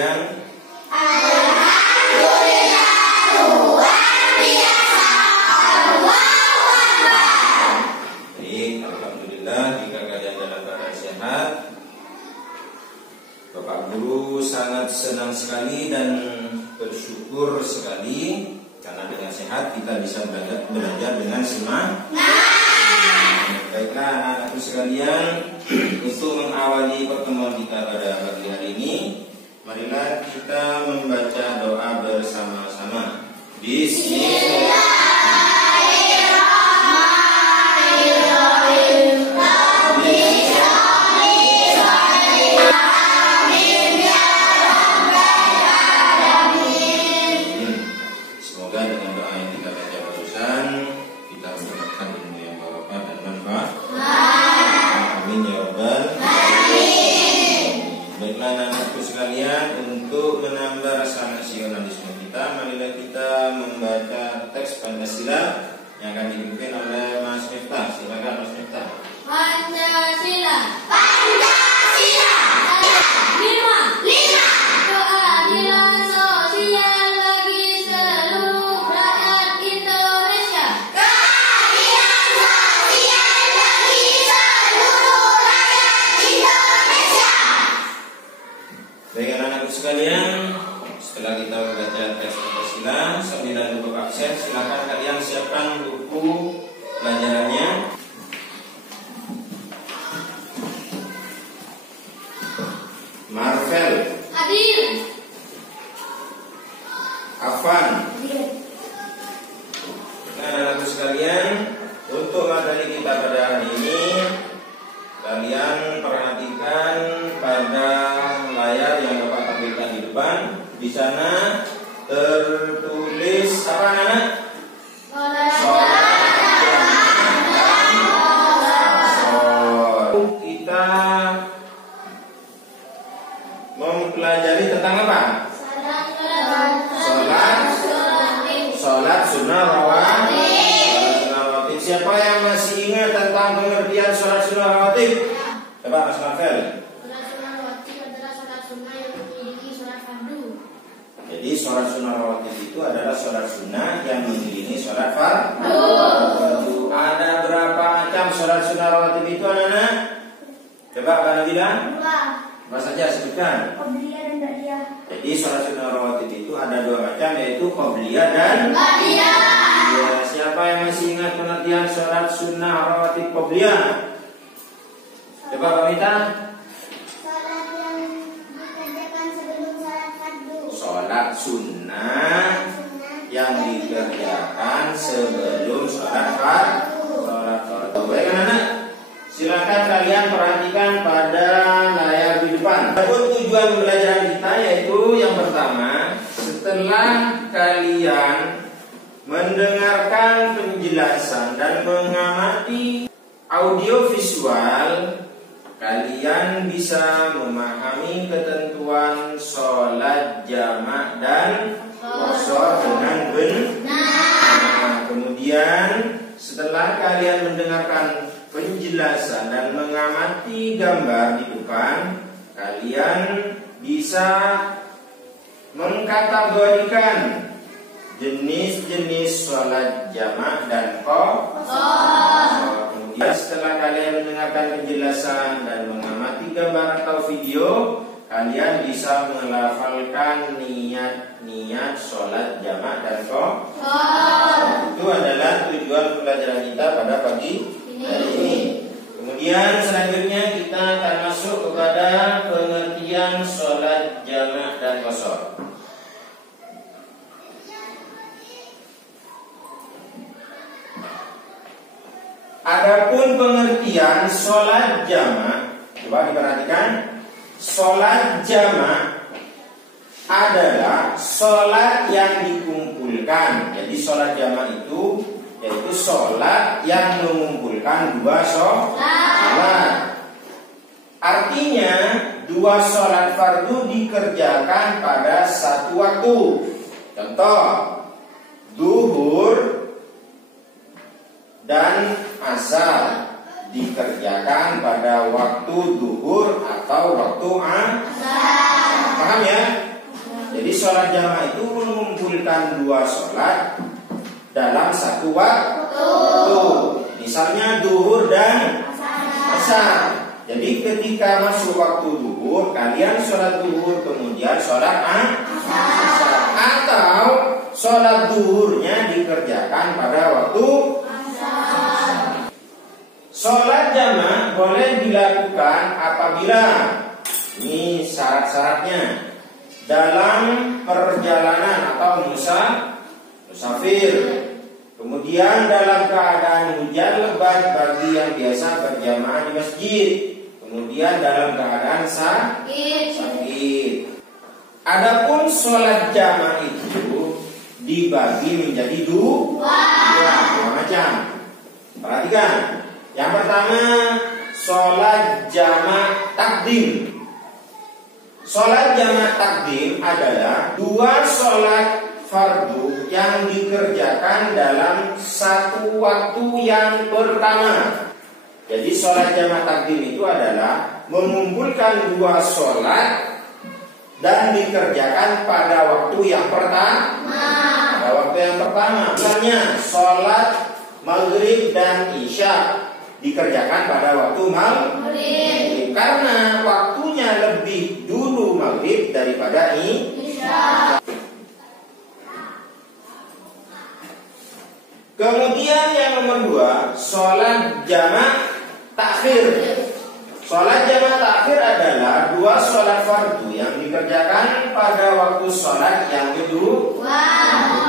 sekalian? Alhamdulillah, luar biasa. Allahu Akbar. Baik, alhamdulillah jika kalian dalam keadaan sehat. Bapak Guru sangat senang sekali dan bersyukur sekali karena dengan sehat kita bisa belajar dengan semangat. Baiklah anak-anakku sekalian, untuk mengawali pertemuan kita pada pagi hari ini, marilah kita membaca doa bersama-sama. Bismillahirrahmanirrahim. Rabbi shrah li sadri. Amin ya rabbal alamin. Semoga dengan doa yang kita baca barusan kita mendapatkan ilmu yang barokah dan manfaat. Amin ya rabbal alamin. Baiklah anak-anakku sekalian, untuk menambah rasa nasionalisme kita, marilah kita membaca teks Pancasila yang akan dipimpin oleh Mas Miftah. Silakan Mas Miftah. Pancasila. Pancasila. Lima. Keadilan sosial bagi seluruh rakyat Indonesia. Keadilan sosial bagi seluruh rakyat Indonesia. Baik anak-anakku sekalian, setelah kita membaca teks Pancasila sambil buku absen, silakan kalian siapkan buku pelajarannya. Marvel, Hadir. Afan. Nah, anak-anakku sekalian, untuk materi kita pada hari ini, kalian perhatikan pada layar yang Bapak tampilkan di depan. Di sana tertulis apa anak? Kita mempelajari tentang apa? Sholat sunnah rawatib. Siapa yang masih ingat tentang pengertian sholat sunnah rawatib? Coba Mas Marvel. Sholat sunnah rawatib adalah sholat sunnah yang mengiringi sholat fardu. Jadi sholat sunnah rawatib itu adalah sholat sunnah yang mengiringi sholat fardu. Ada berapa macam sholat sunnah rawatib itu anak-anak? Coba kalian bilang. Apa saja sebutkan? Qobliyah dan ba'diyah. Jadi sholat sunnah rawatib itu ada dua macam, yaitu qobliyah dan Ba'diyah. ya, siapa yang masih ingat pengertian sholat sunnah rawatib qobliyah? Coba Pak Mita. Sholat yang dikerjakan sebelum sholat fardu. Sholat sunnah yang dikerjakan sebelum sholat fardu. Baik anak-anak, silakan kalian perhatikan pada layar di depan. Adapun tujuan pembelajaran kita yaitu yang pertama, setelah kalian mendengarkan penjelasan dan mengamati audio visual, kalian bisa memahami ketentuan sholat jamak dan qashar dengan benar. Nah, kemudian setelah kalian mendengarkan penjelasan dan mengamati gambar di depan, kalian bisa mengkategorikan jenis-jenis sholat jamak dan qashar. Kemudian setelah kalian mendengarkan penjelasan dan mengamati gambar atau video, kalian bisa melafalkan niat sholat jamak dan qashar. Itu adalah tujuan pembelajaran kita pada pagi hari ini. Kemudian selanjutnya kita akan masuk kepada pengertian sholat jamak dan qashar. Adapun pengertian sholat jamak, coba diperhatikan. Sholat jamak adalah sholat yang dikumpulkan. Jadi sholat jamak itu yaitu sholat yang mengumpulkan dua sholat. Artinya dua sholat fardu dikerjakan pada satu waktu. Contoh, zuhur dan asar dikerjakan pada waktu zuhur atau waktu asar. Paham ya? sholat jamaah itu mengumpulkan dua sholat dalam satu waktu. Misalnya duhur dan asar. Jadi ketika masuk waktu duhur, kalian sholat duhur kemudian sholat asar. Atau sholat duhurnya dikerjakan pada waktu asar. Sholat jamaah boleh dilakukan apabila, ini syarat-syaratnya, dalam perjalanan atau musafir, kemudian dalam keadaan hujan lebat bagi yang biasa berjamaah di masjid, kemudian dalam keadaan sakit. Adapun sholat jamaah itu dibagi menjadi dua macam. Perhatikan, yang pertama sholat jamaah takdim. Sholat jamaah takdim adalah dua sholat fardu yang dikerjakan dalam satu waktu yang pertama. Jadi sholat jamaah takdim itu adalah mengumpulkan dua sholat dan dikerjakan pada waktu yang pertama. Misalnya sholat maghrib dan isya dikerjakan pada waktu maghrib, karena waktunya lebih dulu maghrib daripada isya. Kemudian yang nomor dua, sholat jamaah takhir. Sholat jamaah takhir adalah dua sholat fardu yang dikerjakan pada waktu sholat yang kedua.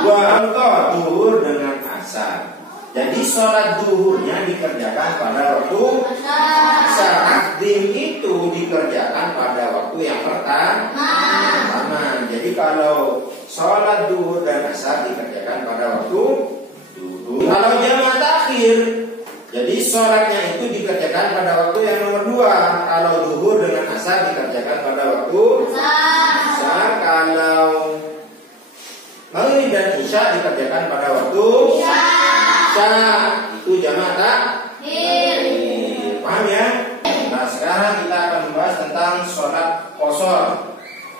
Contoh duhur dengan asar. Jadi sholat duhurnya dikerjakan pada waktu asar. Takdim itu dikerjakan pada waktu yang pertama. Jadi kalau sholat duhur dan asar dikerjakan pada waktu duhur. Kalau jamaah takhir, jadi sholatnya itu dikerjakan pada waktu yang nomor dua. Kalau duhur dengan asar dikerjakan pada waktu asar. Kalau maghrib dan isya dikerjakan pada waktu isya. Itu jamaah takhir. Paham ya? Nah, sekarang kita akan membahas tentang sholat qashar.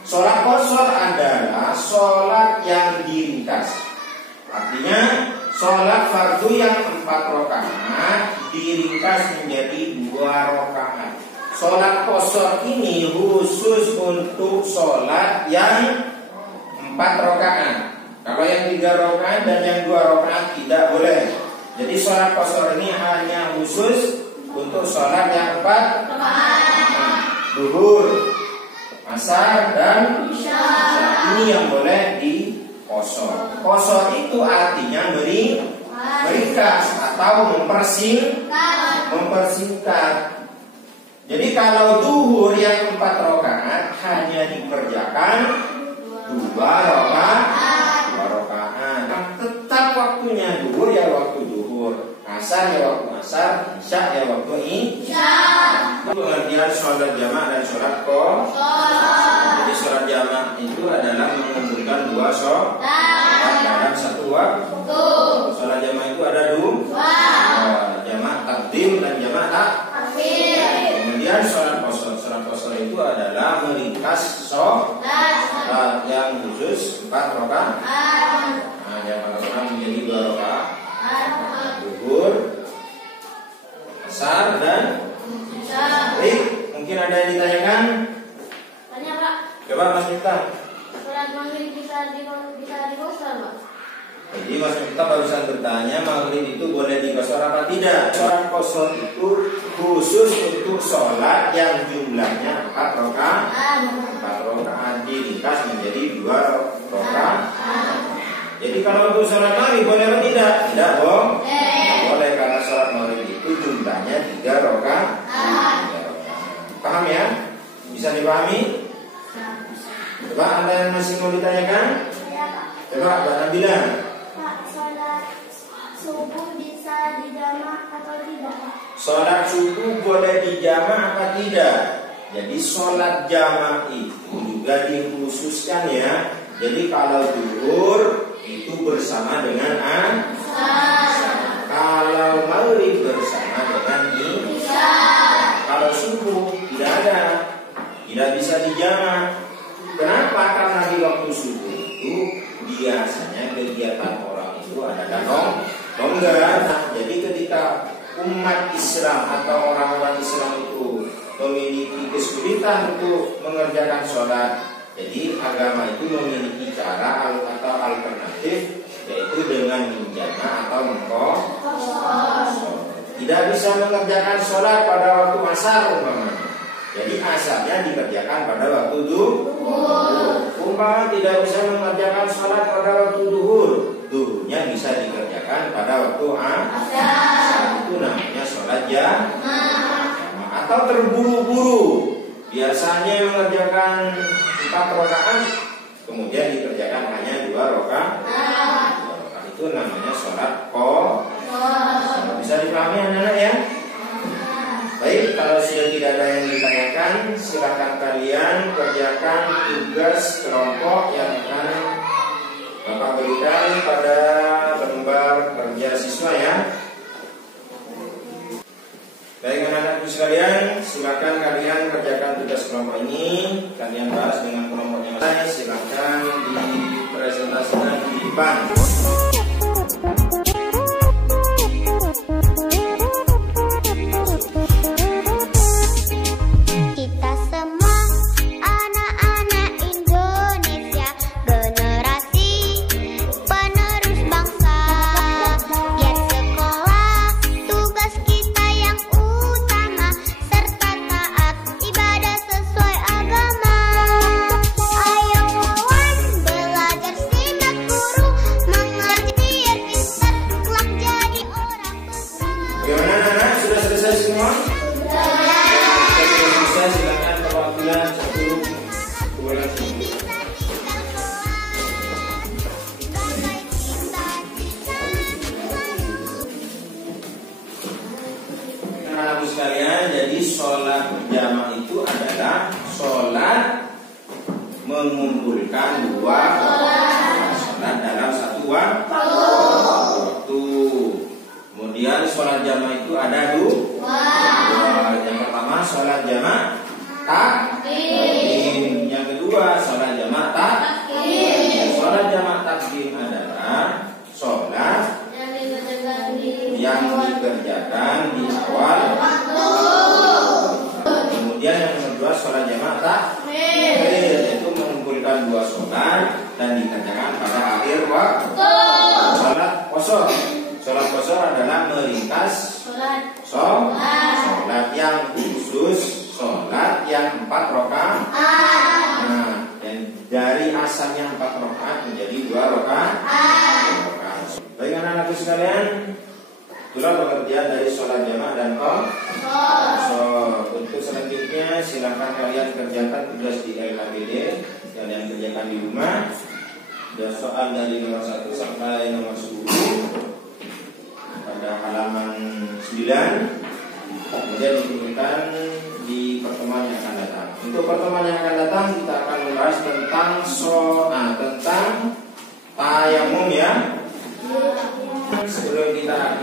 Sholat qashar adalah sholat yang diringkas. Artinya sholat fardu yang 4 rakaat diringkas menjadi 2 rakaat. Sholat qashar ini khusus untuk sholat yang 4 rakaat. Kalau yang 3 rakaat dan yang 2 rakaat tidak boleh. Jadi sholat qashar ini hanya khusus untuk sholat yang 4 rakaat. Duhur, asar dan isya. Ini yang boleh di qashar. Qashar itu artinya meringkas atau mempersingkat. Jadi kalau duhur yang 4 rakaat hanya dikerjakan 2 rakaat. Tetap waktunya duhur ya waktu duhur, asar ya waktu asar, isya ya waktu isya. Itu pengertian sholat jamaah dan sholat qashar. Jadi sholat jamaah itu adalah mengumpulkan 2 sholat dalam satu waktu. Sholat jamaah itu ada 2, jamaah takdim dan jamaah takhir. Kemudian sholat qashar. Sholat qashar itu adalah meringkas sholat yang khusus 4 rakaat. Jamaah orang menjadi 2 rakaat. Duhur, asar dan maghrib. Mungkin ada yang ditanyakan? Tanya Pak. Coba Mas Miftah. Sholat maghrib bisa diqashar Pak? Jadi Mas Miftah barusan bertanya maghrib itu boleh diqashar apa tidak? Sholat qashar itu khusus untuk sholat yang jumlahnya 4 rakaat. 4 rakaat diringkas menjadi 2 rakaat. Jadi kalau untuk sholat maghrib boleh atau tidak? Tidak boleh, karena sholat maghrib itu jumlahnya 3 rakaat. Paham ya? Bisa dipahami? Coba ada yang masih mau ditanyakan? Coba Mbak Nabila. Pak, sholat subuh bisa dijamak atau tidak? Sholat subuh boleh dijamak apa tidak? Jadi sholat jamak itu juga dikhususkan ya. Jadi kalau duhur itu bersama dengan asar. Kalau maghrib bersama dengan isya. Kalau subuh tidak ada, tidak bisa dijamak. Kenapa? Karena di waktu subuh biasanya kegiatan orang itu adalah longgar. Nah, jadi ketika umat Islam atau orang-orang Islam itu memiliki kesulitan untuk mengerjakan sholat, jadi agama itu memiliki cara atau alternatif, yaitu dengan menjama atau mengqasar. Tidak bisa mengerjakan sholat pada waktu asar umpamanya, jadi asarnya dikerjakan pada waktu duhur. Umpama tidak bisa mengerjakan sholat pada waktu duhur, duhurnya bisa dikerjakan pada waktu asar. Itu namanya sholat jamaah. Atau terburu-buru, biasanya mengerjakan 4 rakaat, kemudian dikerjakan hanya 2 rakaat. Itu namanya sholat qasar. Bisa dipahami anak-anak ya? Baik, kalau sudah tidak ada yang ditanyakan, silakan kalian kerjakan tugas kelompok yang akan Bapak berikan pada lembar kerja siswa ya. Baik anak-anakku sekalian, silakan kalian kerjakan tugas kelompok ini. Kalian bahas dengan kelompoknya lain. Silakan dipresentasikan di depan. Sekalian, jadi sholat jamaah itu adalah sholat mengumpulkan 2 sholat dalam satu waktu. Kemudian sholat jamaah itu ada 2. Yang pertama sholat jamaah takdim. Yang kedua sholat jamaah takdim. Sholat jamaah takdim adalah sholat yang dikerjakan di awal. Kemudian yang kedua sholat jamaah takhir, yaitu mengumpulkan 2 sholat dan dikerjakan pada akhir waktu. Sholat qasar. Sholat qasar adalah meringkas sholat yang khusus, sholat yang 4 rakaat. Nah, dan dari asalnya 4 rakaat menjadi 2 rakaat. Baik anak-anakku sekalian, itulah pengertian dari sholat jamaah dan qasar. Untuk selanjutnya silakan kalian kerjakan tugas di LKPD, kalian kerjakan di rumah. Dan soal dari nomor 1 sampai nomor 10 pada halaman 9, kemudian diberikan di pertemuan yang akan datang. Untuk pertemuan yang akan datang kita akan membahas tentang tentang tayamum ya. Sebelum kita